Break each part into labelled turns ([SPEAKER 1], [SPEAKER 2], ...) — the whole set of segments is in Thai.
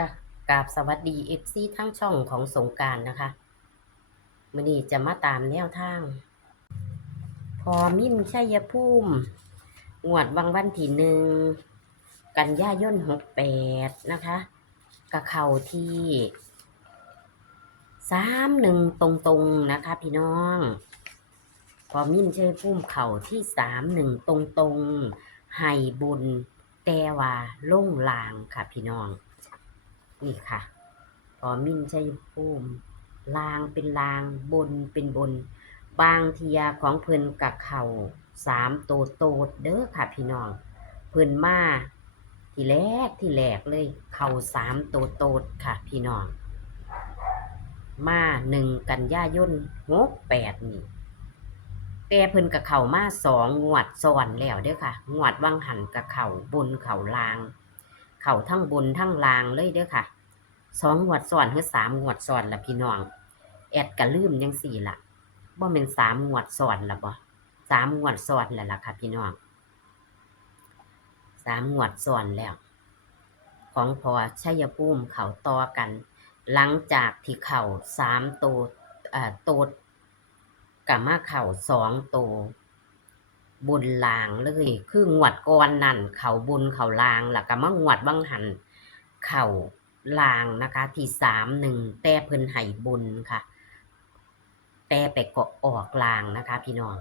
[SPEAKER 1] ค่ะกราบสวัสดีเอฟซีทั้งช่องของสงการนะคะมื่อนี้จะมาตามแนวทาง พอมิ่นชัยภูมิงวดวังวันที่หนึ่ง กันยายนหกแปดนะคะกระเข่าที่สามหนึ่งตรงๆนะคะพี่น้อง พอมิ่นชัยภูมิเข่าที่สามหนึ่งตรงๆให้บุญแต่ว่าล่งลางค่ะพี่น้อง นี่ค่ะพอมินชัยภูมิลางเป็นลางบนเป็นบน บางเทียของเพิ่นกับเข่าสามโตโตดเด้อค่ะพี่น้อง เพิ่นมาที่แรกที่แรกเลย เข่าสามโตโตดค่ะพี่น้อง มาหนึ่งกันย่าย่นหกแปดนี่แต่เพิ่นกับเข่ามาสองงวดซ้อนแล้วเด้อค่ะ งวดวังหันกับเข่าบนเข่าลาง เข่าทั้งบนทั้งลางเลยเด้อค่ะสองงวดซ้อนหรือสามงวดซ้อนละพี่น้อง แอดกระลืมยังสี่ละบ่เป็นสามงวดซ้อนละบ่สามงวดซ้อนแล้วล่ะค่ะ พี่น้องสามงวดซ้อนแล้ว ของพอชัยภูมิเขาต่อกัน หลังจากที่เข่าสามโตเอ่อโตกับมาเข่าสองโต บนลางเลย คืองวดก่อนนั่นเขาบนเขาลางแล้วก็มางวดบังหันเข่าลางนะคะ ที่สามหนึ่งแต่เพิ่นไห้บนค่ะ แต่ไปเกาะออกลางนะคะ พี่น้อง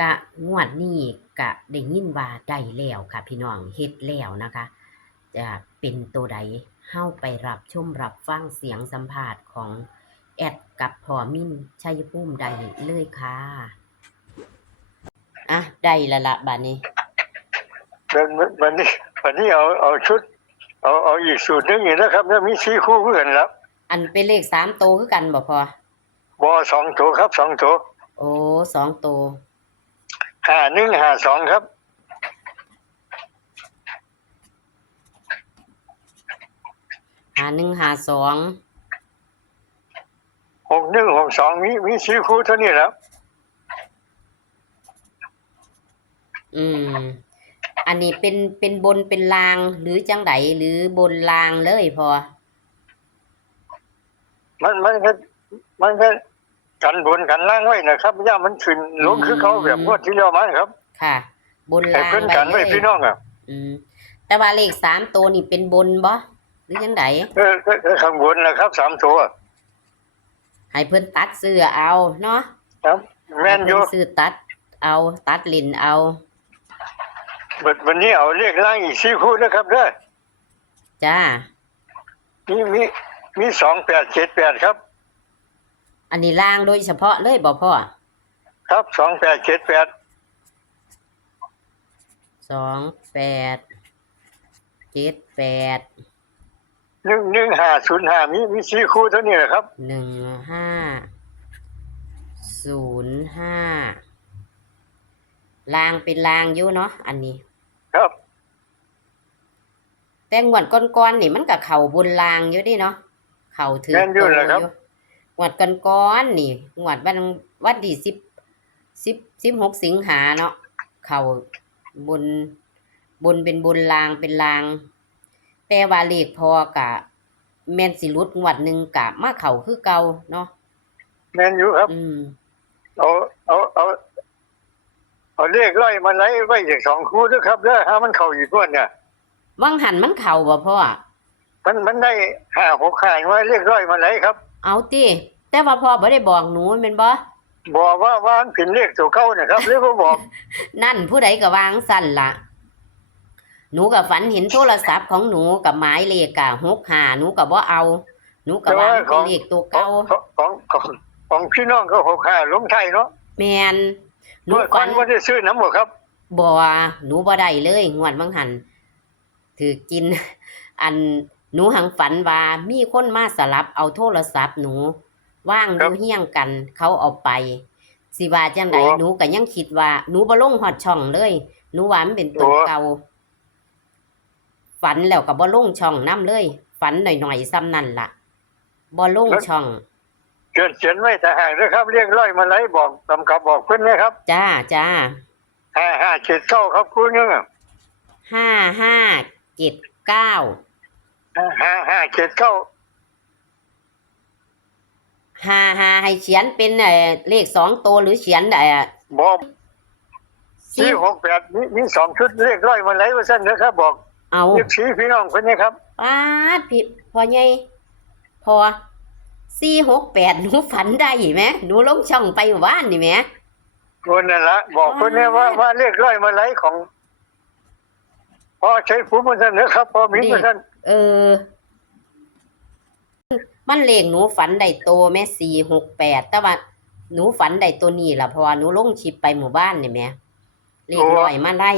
[SPEAKER 1] กะงวดนี้กะได้ยินว่าได้แล้วค่ะ พี่น้องเฮ็ดแล้วนะคะ จะเป็นตัวใดเฮ้าไปรับชมรับฟังเสียงสัมภาษณ์ของแอดกับพอมินชัยภูมิได้เลยค่ะ อะได้และละบัดนี้
[SPEAKER 2] วันวันนี้วันนี้เอาเอาชุด เอาเอาอีกสูตรหนึงอีกนะครับแล้วมีสี่คู่เพื่อนแล้ว
[SPEAKER 1] อันเป็นเลขสามโตวคือกันบ่พอบ
[SPEAKER 2] อสองตัวครับสองตัว
[SPEAKER 1] โอ้สองโตว
[SPEAKER 2] ห้าหนึ่งห้าสองครับ
[SPEAKER 1] หาหนึ่งหาสอง
[SPEAKER 2] หกหนึ่งหกสองมีมีสี่คู่เท่านี้แล้ว
[SPEAKER 1] อืม อันนี้เป็นเป็นบนเป็นลางหรือจังไดหรือบนลางเลยพอ
[SPEAKER 2] มันมันก็มันก็กันบนกันล่างไว้นะครับย่ามันขึ้นลงคือเขาแบบงวดที่แล้วมาครับ
[SPEAKER 1] ค่ะ บน
[SPEAKER 2] แต่
[SPEAKER 1] ลาง
[SPEAKER 2] เพิ่นกันไว้พี่น้องอะ
[SPEAKER 1] อืม แต่ว่าเลขสามตัวนี่เป็นบนบ่หรือจังได
[SPEAKER 2] เออเออเออข้างบนนะครับสามตัว
[SPEAKER 1] ให้เพิ่นตัดเสื้อเอาเนาะ
[SPEAKER 2] ครับ แม่นอยู่
[SPEAKER 1] ให้เพิ่ซื้อตัด เอาตัดลินเอา
[SPEAKER 2] บัดวันนี้เอาเลขล่างอีกสี่คู่นะครับเด้อ
[SPEAKER 1] จ้า
[SPEAKER 2] มีมีมีสองแปดเจ็ดแปดครับ
[SPEAKER 1] อันนี้ลางโดยเฉพาะเลยบ่พ่อ
[SPEAKER 2] ครับสองแปดเจ็ดแปด
[SPEAKER 1] สองแปดเจ็ดแปด
[SPEAKER 2] หนึ่งหนึ่งห้าศูนย์ห้ามีมีสี่คู่เท่านี้แหละครับ
[SPEAKER 1] หนึ่งห้าศูนย์ห้าลางเป็นลางอยู่เนาะอันนี้
[SPEAKER 2] ครับ
[SPEAKER 1] แต่งวดก้อนๆนี่มันกับเข่าบนลางอยู่เดิเนาะเข่าถือ
[SPEAKER 2] แม่นอยู่
[SPEAKER 1] โต
[SPEAKER 2] แหละครับ
[SPEAKER 1] งวดก้อนๆนี่งวดวันวันที่สิบสิบสิบหกสิงหาเนาะเข่าบนบนเป็นบนลางเป็นลางแต่ว่าเลขพอกะ แม่นสิรุดงวดหนึ่งกะมาเข่าคือเก่าเนาะ
[SPEAKER 2] แม่นอยู่ครับ
[SPEAKER 1] อืม
[SPEAKER 2] เอาเอาเอา เอาเลขไล่มาไล่ไว้อย่างสองคู่ด้วยครับแล้วถ้ามันเข้าอีกคนเนี่ย
[SPEAKER 1] วังหันมันเข่าบ่พ่อ
[SPEAKER 2] มันมันได้ห้าหกห้าไว้เลขร้อยมาไล่ครับ
[SPEAKER 1] เอาติแต่ว่าพ่อบ่ได้บอกหนูแม่นบ่
[SPEAKER 2] บอกว่าว่ามันเป็นเลขตัวเก่าเนี่ยครับเลยผมบอก
[SPEAKER 1] นั่นผู้ใดก็วางสั่นละหนูกับฝันเห็นโทรศัพท์ของหนูกับหมายเลขกะหกหาหนูกับว่าเอา หนูกับวางเป็นเลขตัว
[SPEAKER 2] ของ
[SPEAKER 1] เก่า
[SPEAKER 2] ของของของพี่น้องก็หกห้าลงไทยเนาะ
[SPEAKER 1] แมน หนู
[SPEAKER 2] เมื่อก่อ
[SPEAKER 1] ฝั
[SPEAKER 2] น
[SPEAKER 1] น
[SPEAKER 2] ว่าได้ซื้อน้ำบ่ครับ
[SPEAKER 1] บ่ว่าหนูบ่ได้เลยงวดบางหันถือกิน อันหนูหังฝันว่ามีคนมาสลับเอาโทรศัพท์หนูว่างอยู่เฮี้ยงกัน เขาเอาไป สิว่าจังไดหนูก็ยังคิดว่าหนูบ่ลงฮอดช่องเลยหนูว่ามันเป็นตัวเก่าฝันแล้วก็บ่ลงช่องน้ำเลย ฝันหน่อยๆซ้ำนั่นล่ะบ่ลงช่อง
[SPEAKER 2] เขียนเขียนไว้แต่ห่างด้วยครับ เรียกร้อยมาไล่บอกกำกับบอกเพื่อนนะครับ
[SPEAKER 1] จ้าจ้า
[SPEAKER 2] ห้าห้าเจ็ดเก้าครับคุณยังอะ
[SPEAKER 1] ห้าห้าเจ็ดเก้า
[SPEAKER 2] ห้าห้าเจ็ดเก้า
[SPEAKER 1] หาหาให้เขียนเป็นเอ่อเลขสองตัวหรือเขียนเอ่อ
[SPEAKER 2] บอก
[SPEAKER 1] สี่
[SPEAKER 2] สี่หกแปดนี่นี่สองชุดเลขร้อยมาไหลว่าสั้นนะครับบอก
[SPEAKER 1] เอา
[SPEAKER 2] เรียกชี้พี่น้องคนนี้ครับ
[SPEAKER 1] ป้าดพี่พอใหญ่พอ สี่หกแปดหนูฝันได้ไหมหนูลงช่องไปหมู่บ้านนี่ไหม
[SPEAKER 2] คนนั่นละบอกคนนี้ว่าว่าเลขร้อยมาไหลของพอใช้ผู้มันสั้นนะครับพอมีมันสั้น
[SPEAKER 1] เออ มันเลขหนูฝันได้โตแม่สี่หกแปดแต่ว่าหนูฝันได้ตัวนี้ล่ะเพราะว่าหนูลงชิปไปหมู่บ้านนี่ไหมเลขร้อยมาไล่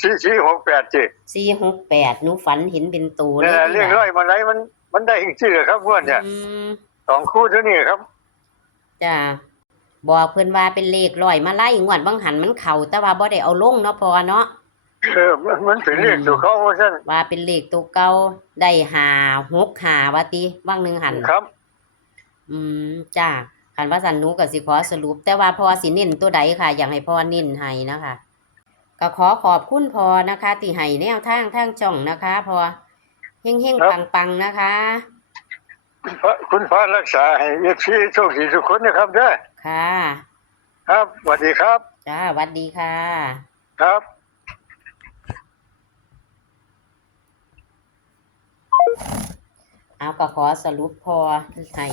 [SPEAKER 2] สี่สี่หกแปดจี
[SPEAKER 1] สี่หกแปดหนูฝันเห็นเป็นตัว
[SPEAKER 2] นี่นแหละเลขร้อยมาไหลมัน มันได้จริงๆครับงวดเนี่ย
[SPEAKER 1] อืม
[SPEAKER 2] สองคู่เท่านี้ครับ
[SPEAKER 1] จ้าบอกเพิ่นว่าเป็นเลขร้อยมาไล่งวดบางหันมันเข่าแต่ว่าบ่ได้เอาลงเนาะพอเนาะ
[SPEAKER 2] เออมันมันเป็นเลขตัวเขาว่าสั้น
[SPEAKER 1] ว่าเป็นเลขตัวเก่าได้หาหกหาว่าติบางหนึงหัน
[SPEAKER 2] ครับ
[SPEAKER 1] อืมจ้าคันว่าสันหนูก็สิขอสรุป แต่ว่าพอสิเน้นตัวใดค่ะ อยากให้พ่อเน้นให้นะคะ ก็ขอขอบคุณพอนะคะที่ให้แนวทางทางช่องนะคะพอ เฮงๆปังๆนะคะ
[SPEAKER 2] พระคุณพระรักษาให้เอฟซีโชคดีทุกคนนะครับเด้อ
[SPEAKER 1] ค่ะ
[SPEAKER 2] ครับสวัสดีครับ
[SPEAKER 1] จ้าหวัดดีค่ะ
[SPEAKER 2] ครับ
[SPEAKER 1] เอาก็ขอสรุปพอให้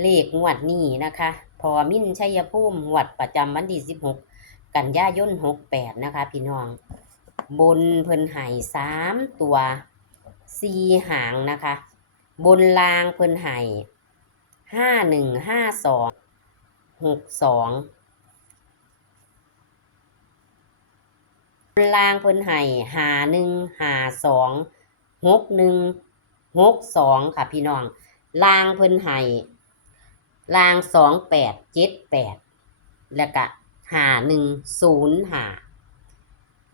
[SPEAKER 1] เลขงวดนี้นะคะ พอมิ่นชัยภูมิงวดประจำวันที่16 กันยายน68 นะคะ พี่น้อง บนเพิ่นไห่สามตัว สีหางนะคะ บนลางเพิ่นไห่ห้าหนึ่งห้าสองหกสองบนลางเพิ่นไห่หาหนึ่งหาสองหกหนึ่งหกสองค่ะพี่น้องลางเพิ่นไห่ลางสองแปดเจ็ดแปดแล้วก็หาหนึ่งศูนย์หา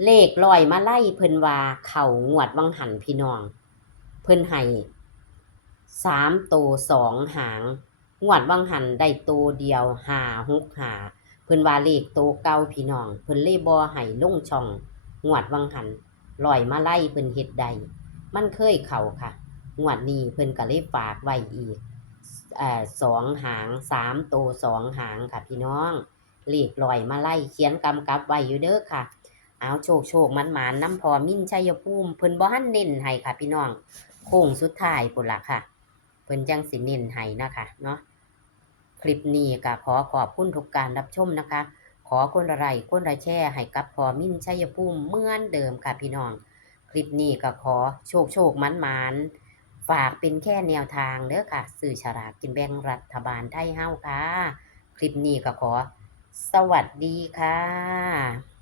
[SPEAKER 1] เลขลอยมาไล่เพิ่นว่าเข่างวดวังหันพี่น้อง เพิ่นให้สามตัวสองหางงวดวังหันได้ตัวเดียวหาหกหาเพิ่นว่าเลขตัวเก่าพี่น้อง เพิ่นเลยบ่ให้ลุ่งช่องงวดวังหันลอยมาไล่เพิ่นเฮ็ดใดมันเคยเข่าค่ะ งวดนี้เพิ่นก็เลยฝากไว้อีกอสองหางสามตัวสองหางค่ะพี่น้องเลขลอยมาไล่เขียนกำกับไว้อยู่เด้อค่ะเอาโชคโชคมันหมานน้ำพอมิ่นชัยภูมิเพิ่นบ่ทันเน้นให้ค่ะพี่น้อง โค้งสุดท้ายพุ่นละค่ะ เพิ่นจังสิเน้นให้นะคะเนาะคลิปนี้ก็ขอขอบคุณทุกการรับชมนะคะ ขอคนละไลค์คนละแชร์ให้กับพอมิ่นชัยภูมิเหมือนเดิมค่ะพี่น้อง คลิปนี้ก็ขอโชคโชคมันมานฝากเป็นแค่แนวทางเด้อค่ะ สื่อฉลากกินแบ่งรัฐบาลไทยเฮาค่ะ คลิปนี้ก็ขอ สวัสดีค่ะ